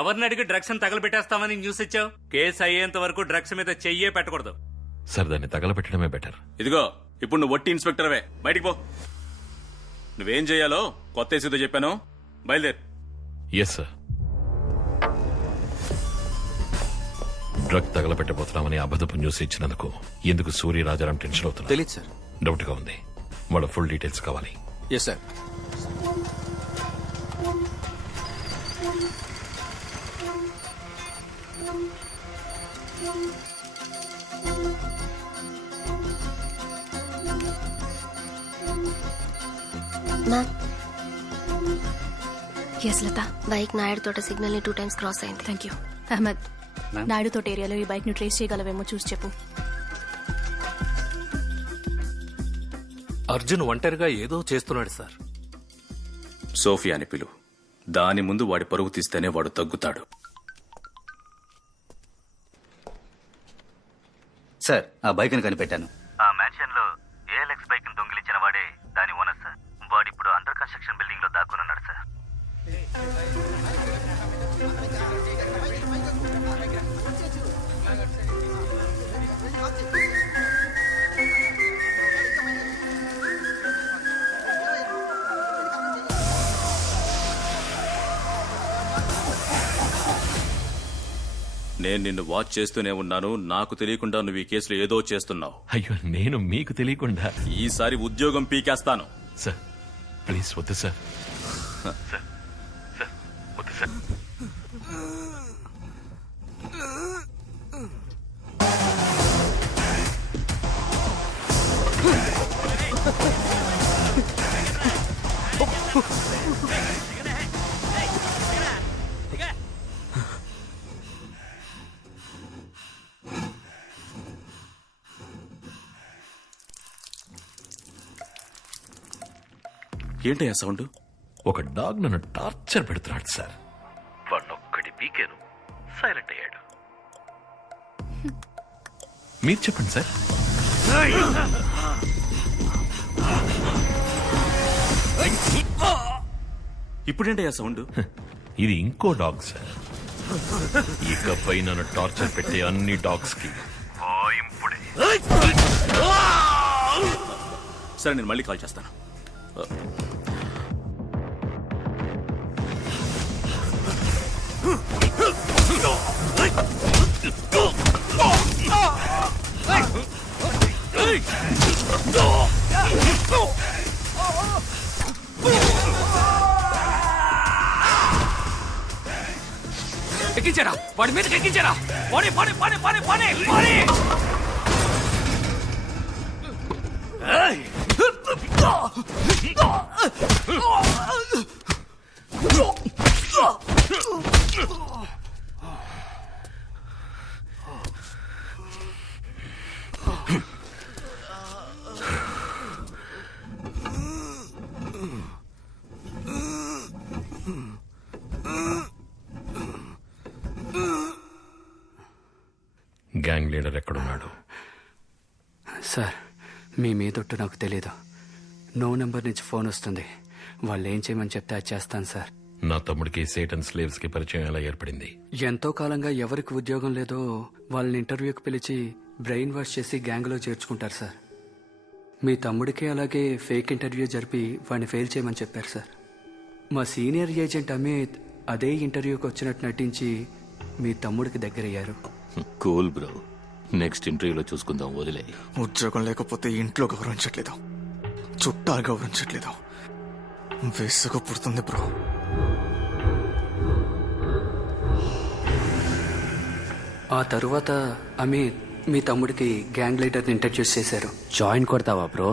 ఎవరిని అడిగి drugs తగలబెట్టేస్తామని news ఇచ్చావు? కేసు అయ్యేంత వరకు డ్రగ్స్ మీద చెయ్యే పెట్టకూడదు. సార్ దాన్ని తగలబెట్టడమే బెటర్. ఇదిగో ఇప్పుడు నువ్వు వట్టి ఇన్స్పెక్టర్వే, బయటికి పో. నువ్వేం చెయ్యాలో కొత్త ఏసీతో చెప్పాను, బయలుదేరు. Yes sir. డ్రగ్ తగలబెట్టబోతున్నామని అబద్ధపు న్యూస్ ఇచ్చినందుకు ఎందుకు సూర్య రాజారాం టెన్షన్ అవుతున్నా తెలియదు సార్. డౌట్ గా ఉంది. వాళ్ళ ఫుల్ డీటెయిల్స్ కావాలి. Yes sir. Ma'am, yes Latha. Bike Naidu Thota signal ని 2 times క్రాస్ అయింది. Thank you. అహ్మద్, నాయుడు తోట ఏరియాలో ఈ బైక్ ని ట్రేస్ చేయగలవేమో చూసి చెప్పు. అర్జున్ ఒంటరిగా ఏదో చేస్తున్నాడు సార్. సోఫియాని పిలు. దాని ముందు వాడి పరుగు తీస్తేనే వాడు తగ్గుతాడు. సార్, ఆ బైక్ ని కనిపెట్టాను. ఆ మ్యాన్షన్ లో ఏఎల్ఎక్స్ బైక్ ని దొంగిలించిన వాడే దాని ఓనర్ సార్. వాడు ఇప్పుడు అండర్ కన్స్ట్రక్షన్ బిల్డింగ్ లో దాక్కున్నాడు సార్. నేను నిన్ను వాచ్ చేస్తూనే ఉన్నాను. నాకు తెలియకుండా నువ్వు ఈ కేసులో ఏదో చేస్తున్నావు. అయ్యో, నేను మీకు తెలియకుండా. ఈసారి ఉద్యోగం పీకేస్తాను. సార్ ప్లీజ్ వద్దు సార్. సార్ వద్దు సార్. ఏంటయ్యా సౌండ్? ఒక డాగ్ నన్ను టార్చర్ పెడుతున్నాడు సార్. వాడినొక్కడి పీకేను, సైలెంట్ అయ్యాడు. మీరు చెప్పండి సార్. ఇప్పుడేంటయ్యా సౌండ్? ఇది ఇంకో డాగ్ సార్. ఇకపై నన్ను టార్చర్ పెట్టే అన్ని డాగ్స్ కి సరే, నేను మళ్ళీ కాల్ చేస్తాను. ఎక్కించారా? వాడి మీదకి ఎక్కించారా? పోనీ పోనీ పోనీ పోనీ పోనీ పోనీ. గ్యాంగ్ లీడర్ ఎక్కడున్నాడు? సార్, మీ మీదొట్టు నాకు తెలీదు. నో నెంబర్ నుంచి ఫోన్ వస్తుంది. వాళ్ళు ఏం చేయమని చెప్తే అది చేస్తాను సార్. నా తమ్ముడికి సేటన్ స్లేవ్స్ కి పరిచయం ఎలా ఏర్పడింది? ఎంతో కాలంగా ఎవరికి ఉద్యోగం లేదో వాళ్ళని ఇంటర్వ్యూకి పిలిచి బ్రెయిన్ వాష్ చేసి గ్యాంగ్లో చేర్చుకుంటారు సార్. మీ తమ్ముడికి అలాగే ఫేక్ ఇంటర్వ్యూ జరిపి వాడిని ఫెయిల్ చేయమని చెప్పారు సార్. మా సీనియర్ ఏజెంట్ అమిత్ అదే ఇంటర్వ్యూకి వచ్చినట్టు నటించి మీ తమ్ముడికి దగ్గరయ్యారు. కూల్ బ్రో, నెక్స్ట్ ఇంటర్వ్యూలో చూసుకుందాం, వదిలే. ఉద్యోగం లేకపోతే ఇంట్లో గౌరవించట్లేదు, చుట్టాలు గౌరవించట్లేదు. వేసుకు పుడుతుంది బ్రో. ఆ తరువాత అమిత్ మీ తమ్ముడికి గ్యాంగ్ లీడర్ని ఇంట్రడ్యూస్ చేశారు. జాయిన్ కొడతావా bro?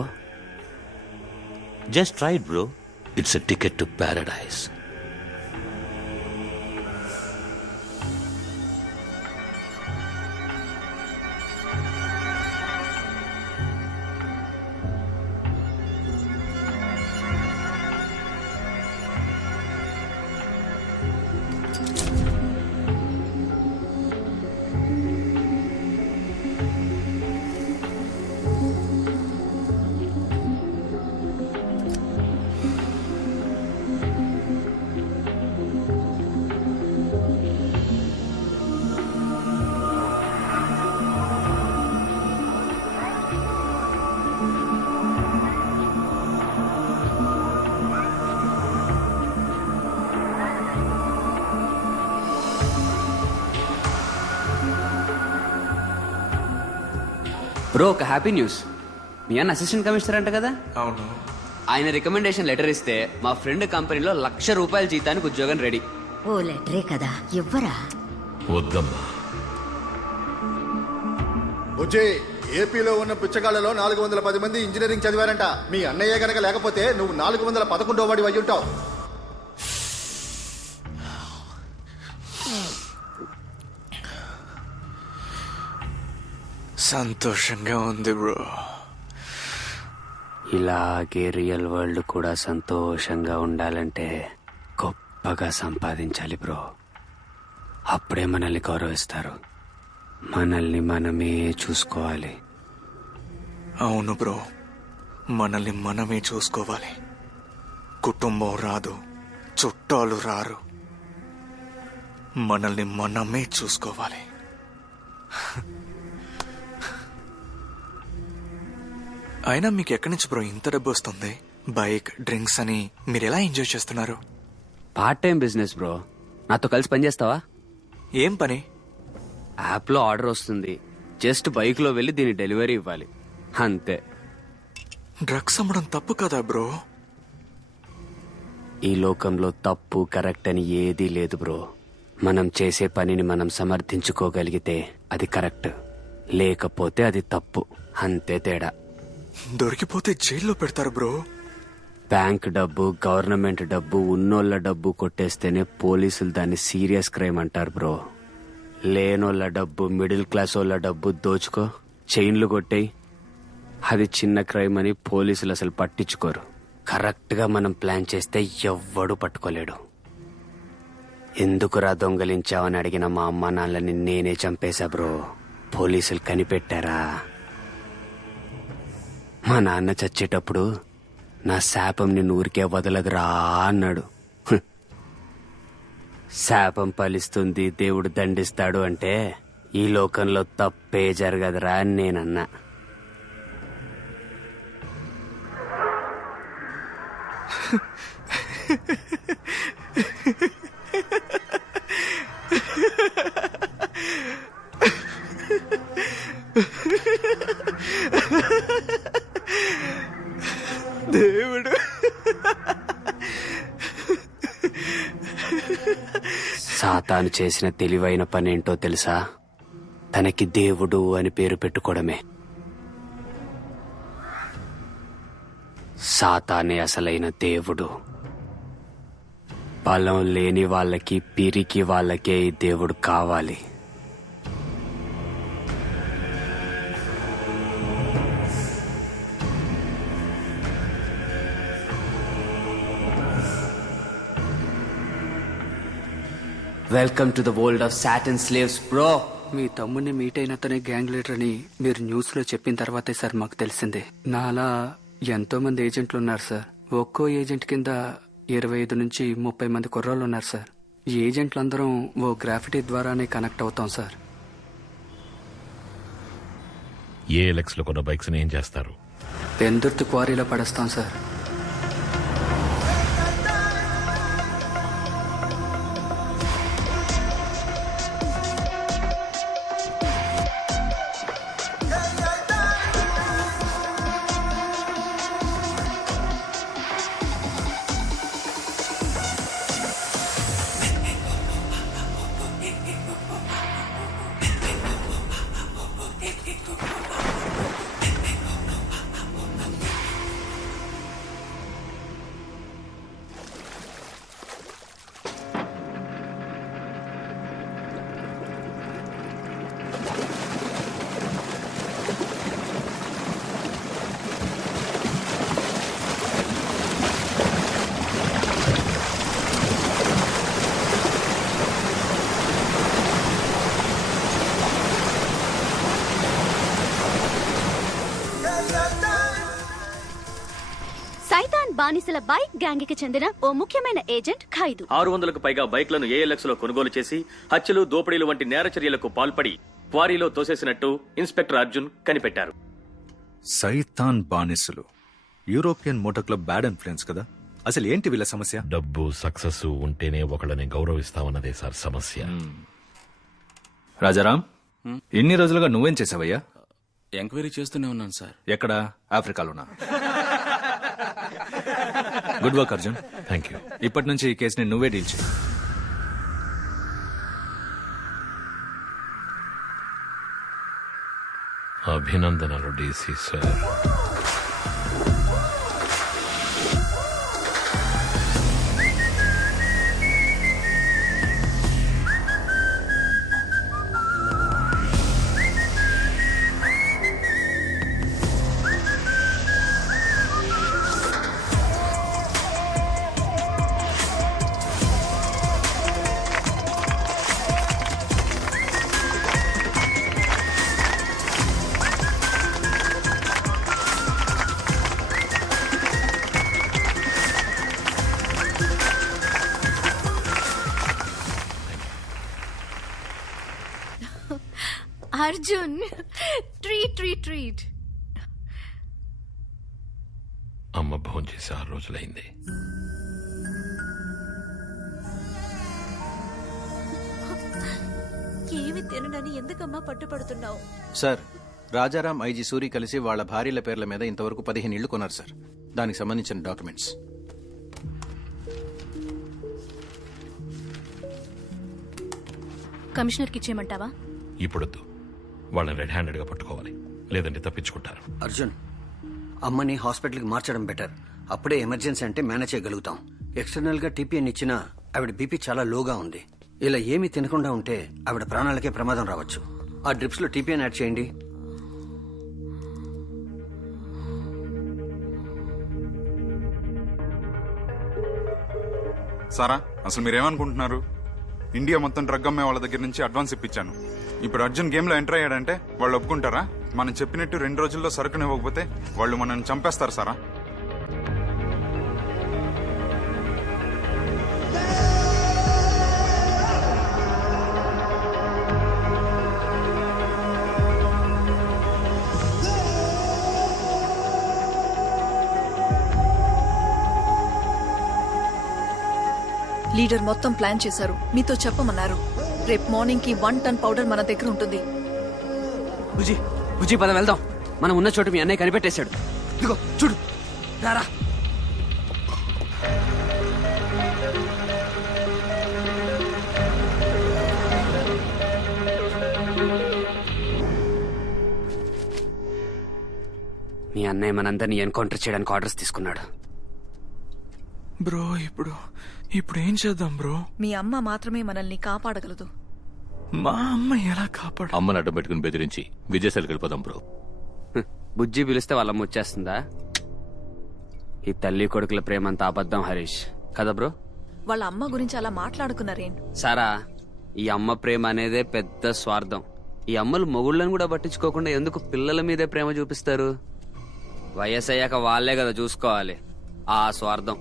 Just try it bro, it's a ticket to Paradise. Bro ఒక హ్యాపీ న్యూస్. మీ అన్న అసిస్టెంట్ కమిషనర్ అంట కదా? అవును. ఆయన రికమెండేషన్ లెటర్ ఇస్తే మా ఫ్రెండ్ కంపెనీలో ₹1,00,000 జీతానికి ఉద్యోగం రెడీ. ఓ లెటరే కదా, ఇవ్వరా? వద్దమ్మా. బుజ్జి, ఏపీలో ఉన్న పుచ్చగాళ్లలో 410 మంది ఇంజనీరింగ్ చదివారంట. మీ అన్నయ్య గనక లేకపోతే నువ్వు 411వ వాడి అయి ఉంటావు. సంతోషంగా ఉంది బ్రో. ఇలాగే రియల్ వరల్డ్ కూడా సంతోషంగా ఉండాలంటే గొప్పగా సంపాదించాలి బ్రో. అప్పుడే మనల్ని గౌరవిస్తారు. మనల్ని మనమే చూసుకోవాలి. అవును బ్రో, మనల్ని మనమే చూసుకోవాలి. కుటుంబం రాదు, చుట్టాలు రారు, మనల్ని మనమే చూసుకోవాలి. అయినా మీకు ఎక్కడి నుంచి బ్రో ఇంత డబ్బు వస్తుంది? బైక్, డ్రింక్స్ అని మీరు ఎలా ఎంజాయ్ చేస్తున్నారు? Part time business bro. నాతో కలిసి పనిచేస్తావా? ఏం పని? యాప్లో ఆర్డర్ వస్తుంది, జస్ట్ బైక్లో వెళ్ళి దీని డెలివరీ ఇవ్వాలి, అంతే. డ్రగ్స్ అమ్మడం తప్పు కదా బ్రో? ఈ లోకంలో తప్పు కరెక్ట్ అని ఏదీ లేదు బ్రో. మనం చేసే పనిని మనం సమర్థించుకోగలిగితే అది కరెక్ట్, లేకపోతే అది తప్పు, అంతే తేడా. దొరికిపోతే జైల్లో పెడతారు బ్రో. బ్యాంక్ డబ్బు, గవర్నమెంట్ డబ్బు, ఉన్నోళ్ల డబ్బు కొట్టేస్తేనే పోలీసులు దాన్ని సీరియస్ క్రైమ్ అంటారు బ్రో. లేనోళ్ల డబ్బు, మిడిల్ క్లాస్ వాళ్ళ డబ్బు దోచుకో, చైన్లు కొట్టేయి, అది చిన్న క్రైమ్ అని పోలీసులు అసలు పట్టించుకోరు. కరెక్ట్ గా మనం ప్లాన్ చేస్తే ఎవ్వడు పట్టుకోలేడు. ఎందుకురా దొంగలించావని అడిగిన మా అమ్మ నాన్నని నేనే చంపేశా బ్రో. పోలీసులు కనిపెట్టారా? మా నాన్న చచ్చేటప్పుడు నా శాపం నిన్ను ఊరికే వదలదురా అన్నాడు. శాపం ఫలిస్తుంది, దేవుడు దండిస్తాడు అంటే ఈ లోకంలో తప్పే జరగదురా అని నేనన్నా. దేవుడు సాతాను చేసిన తెలివైన పనేంటో తెలుసా? తనకి దేవుడు అని పేరు పెట్టుకోవడమే. సాతానే అసలైన దేవుడు. బలం లేని వాళ్ళకి, పిరికి వాళ్ళకే ఈ దేవుడు కావాలి. Welcome to the world of Satan slaves bro. మీ తమ్ముడిని మీట్ అయిన అతనే గ్యాంగ్ లీడర్ అని మీరు న్యూస్ లో చెప్పిన తర్వాతే సార్ మాకు తెలిసిందే. నాలా ఎంతో మంది ఏజెంట్లు ఉన్నారు సార్. ఒక్కో ఏజెంట్ కింద 25 నుంచి 30 మంది కుర్రాళ్ళు ఉన్నారు సార్. ఈ ఏజెంట్లందరం ఓ గ్రాఫిటీ ద్వారానే కనెక్ట్ అవుతాం సార్. ఏఎల్ఎక్స్ లో కొన్న బైక్స్ ఏం చేస్తారు? పెందుర్తి క్వారీలో పడేస్తాం సార్. సైతాన్ బానిసల బైక్ గ్యాంగ్ కి చెందిన ఓ ముఖ్యమైన ఏజెంట్ ఖైదు 600కు పైగా బైక్లను ఏఎల్ఎక్స్ లో కొనుగోలు చేసి హత్యలు, దోపిడీలు వంటి నేర చర్యలకు పాల్పడి క్వారీలో తోసేసినట్టు ఇన్స్పెక్టర్ అర్జున్ కనిపెట్టారు. సైతాన్ బానిసలు European motor club bad influence కదా? అసలు ఏంటి వీళ్ళ సమస్య? డబ్బు, సక్సెస్ ఉంటేనే ఒకళ్ళని గౌరవిస్తామన్నదే సార్ సమస్య. రాజారాం, ఇన్ని రోజులుగా నువ్వేం చేసావయ్యా? ఎంక్వైరీ చేస్తూనే ఉన్నాను సార్. ఎక్కడ? ఆఫ్రికాలోనా? Good work Arjun. Thank you. ఇప్పటి నుంచి ఈ కేసుని నువ్వే డీల్ చేయి. అభినందనలు DC sir. Arjun, treat treat treat. అమ్మ భోజనం చేసి 6 రోజులైంది. ఏమి తినడని ఎందుకమ్మా పట్టుపడుతున్నావు? సార్, రాజారాం, ఐజీ సూరి కలిసి వాళ్ళ భార్యల పేర్ల మీద ఇంతవరకు 15 ఇళ్లు కొన్నారు సార్. దానికి సంబంధించిన డాక్యుమెంట్స్. కమిషనర్కి ఇచ్చేయమంటావా? ఇప్పుడొద్దు, వాళ్ళని రెడ్ హ్యాండెడ్గా పట్టుకోవాలి, లేదంటే తప్పించుకుంటారు. అర్జున్, అమ్మని హాస్పిటల్కి మార్చడం బెటర్. అప్పుడే ఎమర్జెన్సీ అంటే మేనేజ్ చేయగలుగుతాం. ఎక్స్టర్నల్ గా టీపీఎన్ ఇచ్చినా ఆవిడ బీపీ చాలా లోగా ఉంది. ఇలా ఏమీ తినకుండా ఉంటే ఆవిడ ప్రాణాలకే ప్రమాదం రావచ్చు. ఆ డ్రిప్స్ లో టీపీఎన్ యాడ్ చేయండి. సారా, అసలు మీరేమనుకుంటున్నారు? ఇండియా మొత్తం డ్రగ్ అమ్మే వాళ్ళ దగ్గర నుంచి అడ్వాన్స్ ఇప్పించాను. ఇప్పుడు అర్జున్ గేమ్ లో ఎంటర్ అయ్యాడంటే వాళ్ళు ఒప్పుకుంటారా? మనం చెప్పినట్టు 2 రోజుల్లో సరుకునివ్వకపోతే వాళ్ళు మనల్ని చంపేస్తారు సారా. లీడర్ మొత్తం ప్లాన్ చేశారు. మీతో చెప్పమన్నారు. రేపు మార్నింగ్ కి 1 టన్ పౌడర్ మన దగ్గర ఉంటుంది. బుజ్జి, బుజ్జి పద వెళ్దాం. మనం ఉన్న చోటు మీ అన్నయ్య కనిపెట్టేశాడు. ఇదిగో చూడు, రారా. మీ అన్నయ్య మనందరినీ ఎన్కౌంటర్ చేయడానికి ఆర్డర్స్ తీసుకున్నాడు. బ్రో, ఇప్పుడు ఏం చేద్దాం బ్రో? మీ అమ్మ మాత్రమే మనల్ని కాపాడగలదు. మా అమ్మ ఎలా కాపాడు? అమ్మని అడ్డం పెట్టుకుని బెదిరించి విజయశాలకు వెళ్ళిపోదాం బ్రో. బుజ్జి పిలిస్తే వాళ్ళమ్మ వచ్చేస్తుందా? ఈ తల్లి కొడుకుల ప్రేమంతా అబద్ధం హరీష్, కదా బ్రో? వాళ్ళ అమ్మ గురించి అలా మాట్లాడుకున్నారేం? సారా, ఈ అమ్మ ప్రేమ అనేదే పెద్ద స్వార్థం. ఈ అమ్మలు మొగుళ్ళని కూడా పట్టించుకోకుండా ఎందుకు పిల్లల మీదే ప్రేమ చూపిస్తారు? వయసు అయ్యాక వాళ్లే కదా చూసుకోవాలి. ఆ స్వార్థం.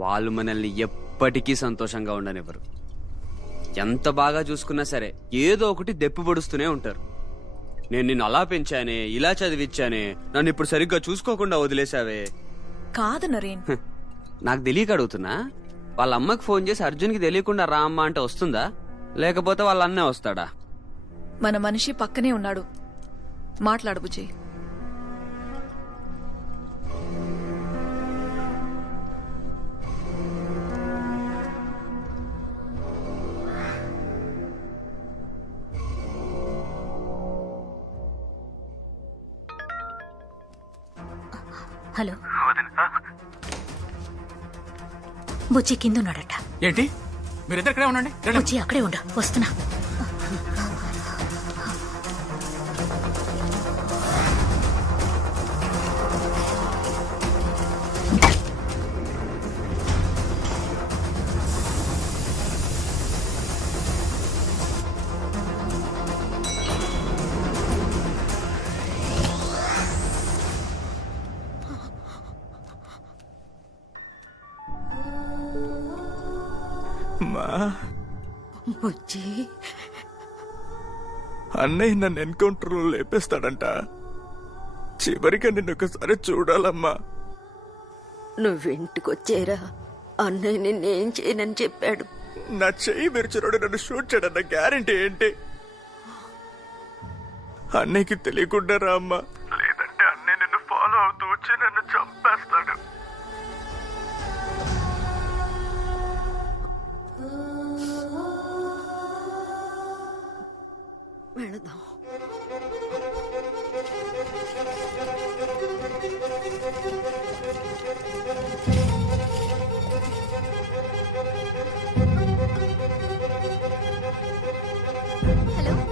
వాళ్ళు మనల్ని ఎప్పటికీ సంతోషంగా ఉండనివ్వరు. ఎంత బాగా చూసుకున్నా సరే ఏదో ఒకటి దెప్పి పొడుస్తూనే ఉంటారు. నేను నిన్ను అలా పెంచానే, ఇలా చదివిచ్చానే, నన్ను ఇప్పుడు సరిగ్గా చూసుకోకుండా వదిలేశావే. కాదు నరేన్, నాకు తెలియక అడుగుతున్నా. వాళ్ళ అమ్మకి ఫోన్ చేసి అర్జున్కి తెలియకుండా రా అమ్మ అంటే వస్తుందా? లేకపోతే వాళ్ళ అన్నే వస్తాడా? మన మనిషి పక్కనే ఉన్నాడు. మాట్లాడు బుజ్జి. హలో, బుజ్జి కింద ఉన్నాడట. ఏంటి? మీరిద్దరు ఇక్కడే ఉండండి. బుజ్జి అక్కడే ఉండు, వస్తున్నా. బుజ్జి, అన్నయ్య నన్ను ఎన్కౌంటర్ లో లేపేస్తాడంట. చివరిగా నిన్ను ఒకసారి చూడాలమ్మా. నువ్వింటికొచ్చేరా, అన్నయ్య నిన్నేం చేయనని చెప్పాడు. నా చెయ్యి విరిచినోడు నన్ను షూట్ చేయడన్న గ్యారంటీ ఏంటి? అన్నయ్యకి తెలియకుండా రా అమ్మా. లేదంటే అన్నయ్య నిన్ను ఫాలో అవుతూ వచ్చి నన్ను చంపేస్తాడు. వెళదాం. హలో